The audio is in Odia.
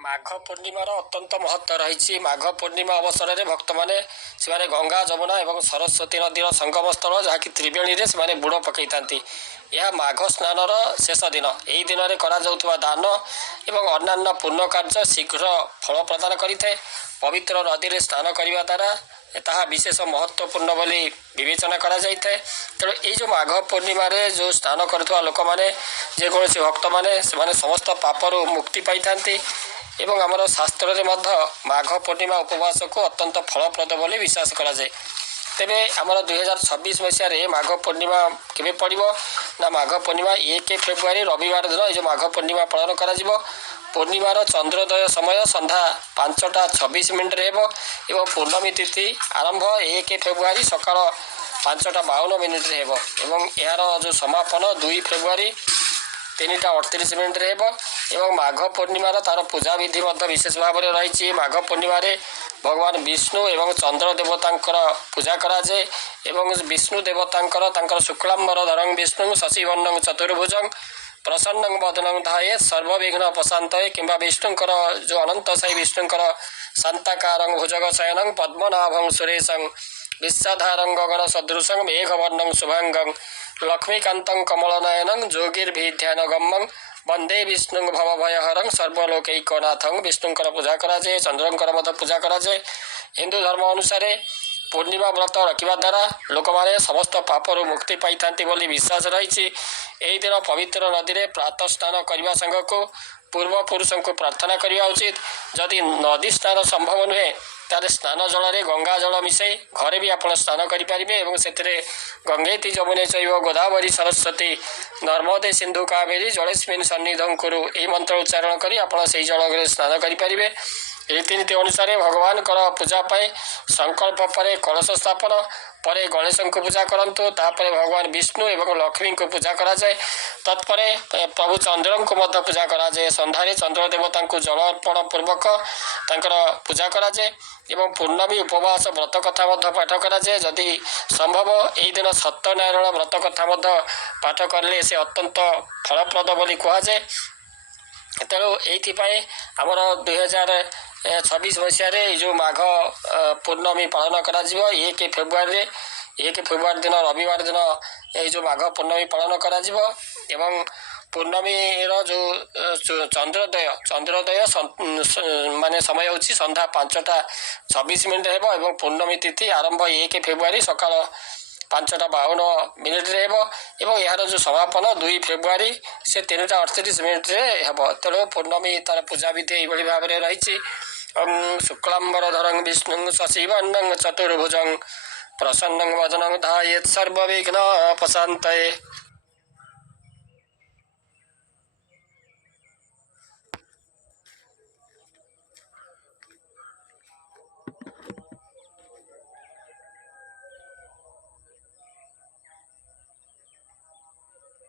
ମାଘ ପୂର୍ଣ୍ଣିମାର ଅତ୍ୟନ୍ତ ମହତ୍ତ୍ୱ ରହିଛି। ମାଘ ପୂର୍ଣ୍ଣିମା ଅବସରରେ ଭକ୍ତମାନେ ସେମାନେ ଗଙ୍ଗା, ଯମୁନା ଏବଂ ସରସ୍ୱତୀ ନଦୀର ସଙ୍ଗମ ସ୍ଥଳ ଯାହାକି ତ୍ରିବେଣୀରେ ସେମାନେ ବୁଡ଼ ପକାଇଥାନ୍ତି। ଏହା ମାଘ ସ୍ନାନର ଶେଷ ଦିନ। ଏହି ଦିନରେ କରାଯାଉଥିବା ଦାନ ଏବଂ ଅନ୍ୟାନ୍ୟ ପୂର୍ଣ୍ଣ କାର୍ଯ୍ୟ ଶୀଘ୍ର ଫଳ ପ୍ରଦାନ କରିଥାଏ। ପବିତ୍ର ନଦୀରେ ସ୍ନାନ କରିବା ଦ୍ୱାରା ତାହା ବିଶେଷ ମହତ୍ତ୍ୱପୂର୍ଣ୍ଣ ବୋଲି ବିବେଚନା କରାଯାଇଥାଏ। ତେଣୁ ଏଇ ଯେଉଁ ମାଘ ପୂର୍ଣ୍ଣିମାରେ ଯେଉଁ ସ୍ନାନ କରୁଥିବା ଲୋକମାନେ, ଯେକୌଣସି ଭକ୍ତମାନେ, ସେମାନେ ସମସ୍ତ ପାପରୁ ମୁକ୍ତି ପାଇଥାନ୍ତି ଏବଂ ଆମର ଶାସ୍ତ୍ରରେ ମଧ୍ୟ ମାଘ ପୂର୍ଣ୍ଣିମା ଉପବାସକୁ ଅତ୍ୟନ୍ତ ଫଳପ୍ରଦ ବୋଲି ବିଶ୍ୱାସ କରାଯାଏ। ତେବେ ଆମର 2026 ମସିହାରେ ମାଘ ପୂର୍ଣ୍ଣିମା କେବେ ପଡ଼ିବ ନା, ମାଘ ପୂର୍ଣ୍ଣିମା 1 ଫେବୃଆରୀ ରବିବାର ଦିନ ଏ ଯେଉଁ ମାଘ ପୂର୍ଣ୍ଣିମା ପାଳନ କରାଯିବ। ପୂର୍ଣ୍ଣିମାର ଚନ୍ଦ୍ରୋଦୟ ସମୟ ସନ୍ଧ୍ୟା 5:26 ହେବ ଏବଂ ପୂର୍ଣ୍ଣମୀ ତିଥି ଆରମ୍ଭ 1 ଫେବୃଆରୀ ସକାଳ 5:52 ହେବ ଏବଂ ଏହାର ଯେଉଁ ସମାପନ 2 ଫେବୃଆରୀ 3:38 ହେବ ଏବଂ ମାଘ ପୂର୍ଣ୍ଣିମାର ତା'ର ପୂଜାବିଧି ମଧ୍ୟ ବିଶେଷ ଭାବରେ ରହିଛି। ମାଘ ପୂର୍ଣ୍ଣିମାରେ ଭଗବାନ ବିଷ୍ଣୁ ଏବଂ ଚନ୍ଦ୍ର ଦେବତାଙ୍କର ପୂଜା କରାଯାଏ ଏବଂ ବିଷ୍ଣୁ ଦେବତାଙ୍କର ତାଙ୍କର ଶୁକ୍ଲାମ୍ବରଧରଂ ବିଷ୍ଣୁ ଶଶିବର୍ଣ୍ଣଂ ଚତୁର୍ଭୁଜଂ ପ୍ରସନ୍ନଂ ବଦନଂ ଧାୟେ ସର୍ବବିଘ୍ନ ପ୍ରଶାନ୍ତୟେ କିମ୍ବା ବିଷ୍ଣୁଙ୍କର ଯେଉଁ ଅନନ୍ତ ସାଇ ବିଷ୍ଣୁଙ୍କର ଶାନ୍ତାକାରଂ ଭୁଜଗ ଶୟନଂ ପଦ୍ମନାଭଂ ସୁରେଶଂ ବିଶ୍ୱାଧାରଂ ଗଗନ ସଦୃଶଂ ମେଘବର୍ଣ୍ଣଂ ଶୁଭାଙ୍ଗଂ ଲକ୍ଷ୍ମୀକାନ୍ତଂ କମଳନୟନଂ ଯୋଗୀର୍ଭିଧ୍ୟାନଗମ୍ୟଂ ବନ୍ଦେ ବିଷ୍ଣୁଂ ଭବଭୟହରଂ ସର୍ବଲୋକୈକନାଥଂ। ବିଷ୍ଣୁଙ୍କର ପୂଜା କରାଯାଏ, ଚନ୍ଦ୍ରଙ୍କର ମଧ୍ୟ ପୂଜା କରାଯାଏ। ହିନ୍ଦୁ ଧର୍ମ ଅନୁସାରେ ପୂର୍ଣ୍ଣିମା ବ୍ରତ ରଖିବା ଦ୍ୱାରା ଲୋକମାନେ ସମସ୍ତ ପାପରୁ ମୁକ୍ତି ପାଇଥାନ୍ତି ବୋଲି ବିଶ୍ୱାସ ରହିଛି। ଏହି ଦିନ ପବିତ୍ର ନଦୀରେ ପ୍ରାତଃ ସ୍ନାନ କରିବା ସାଙ୍ଗକୁ ପୂର୍ବପୁରୁଷଙ୍କୁ ପ୍ରାର୍ଥନା କରିବା ଉଚିତ। ଯଦି ନଦୀ ସ୍ନାନ ସମ୍ଭବ ନୁହେଁ ତାହେଲେ ସ୍ନାନ ଜଳରେ ଗଙ୍ଗା ଜଳ ମିଶାଇ ଘରେ ବି ଆପଣ ସ୍ନାନ କରିପାରିବେ ଏବଂ ସେଥିରେ ଗଙ୍ଗେତି ଯମୁନେ ଚୈବ ଗୋଦାବରୀ ସରସ୍ୱତୀ ନର୍ମଦେ ସିନ୍ଧୁ କାବେରୀ ଜଳେସ୍ମିନ୍ ସନ୍ନିଧଂ କୁରୁ ଏହି ମନ୍ତ୍ର ଉଚ୍ଚାରଣ କରି ଆପଣ ସେହି ଜଳରେ ସ୍ନାନ କରିପାରିବେ। ରୀତିନୀତି ଅନୁସାରେ ଭଗବାନଙ୍କର ପୂଜା ପାଇଁ ସଂକଳ୍ପ ପରେ କଳସ ସ୍ଥାପନ, ପରେ ଗଣେଶଙ୍କୁ ପୂଜା କରନ୍ତୁ, ତାପରେ ଭଗବାନ ବିଷ୍ଣୁ ଏବଂ ଲକ୍ଷ୍ମୀଙ୍କୁ ପୂଜା କରାଯାଏ। ତତ୍ପରେ ପ୍ରଭୁ ଚନ୍ଦ୍ରଙ୍କୁ ମଧ୍ୟ ପୂଜା କରାଯାଏ। ସନ୍ଧ୍ୟାରେ ଚନ୍ଦ୍ର ଦେବତାଙ୍କୁ ଜଳ ଅର୍ପଣ ପୂର୍ବକ ତାଙ୍କର ପୂଜା କରାଯାଏ ଏବଂ ପୂର୍ଣ୍ଣମୀ ଉପବାସ ବ୍ରତ କଥା ମଧ୍ୟ ପାଠ କରାଯାଏ। ଯଦି ସମ୍ଭବ ଏହି ଦିନ ସତ୍ୟନାରାୟଣ ବ୍ରତ କଥା ମଧ୍ୟ ପାଠ କଲେ ସେ ଅତ୍ୟନ୍ତ ଫଳପ୍ରଦ ବୋଲି କୁହାଯାଏ। ତେଣୁ ଏଇଥିପାଇଁ ଆମର 2026 ମସିହାରେ ଏଇ ଯେଉଁ ମାଘ ପୂର୍ଣ୍ଣମୀ ପାଳନ କରାଯିବ 1 ଫେବୃଆରୀରେ। 1 ଫେବୃଆରୀ ଦିନ ରବିବାର ଦିନ ଏଇ ଯେଉଁ ମାଘ ପୂର୍ଣ୍ଣମୀ ପାଳନ କରାଯିବ ଏବଂ ପୂର୍ଣ୍ଣମୀର ଯେଉଁ ଚନ୍ଦ୍ରୋଦୟ ମାନେ ସମୟ ହେଉଛି ସନ୍ଧ୍ୟା 5:26 ହେବ ଏବଂ ପୂର୍ଣ୍ଣମୀ ତିଥି ଆରମ୍ଭ 1 ଫେବୃଆରୀ ସକାଳ 5:52 ହେବ ଏବଂ ଏହାର ଯେଉଁ ସମାପନ 2 ଫେବୃଆରୀ ସେ 3:38 ହେବ। ତେଣୁ ପୂର୍ଣ୍ଣମୀ ତା'ର ପୂଜାବିଧି ଏଇଭଳି ଭାବରେ ରହିଛି। ଶୁକ୍ଲାମ୍ବରଧରଂ ବିଷ୍ଣୁଂ ଶଶିବର୍ଣ୍ଣଂ ଚତୁର୍ଭୁଜଂ ପ୍ରସନ୍ନଂ ବଦନଂ ଧାୟେତ୍ ସର୍ବବିଘ୍ନ ପ୍ରଶାନ୍ତୟେ।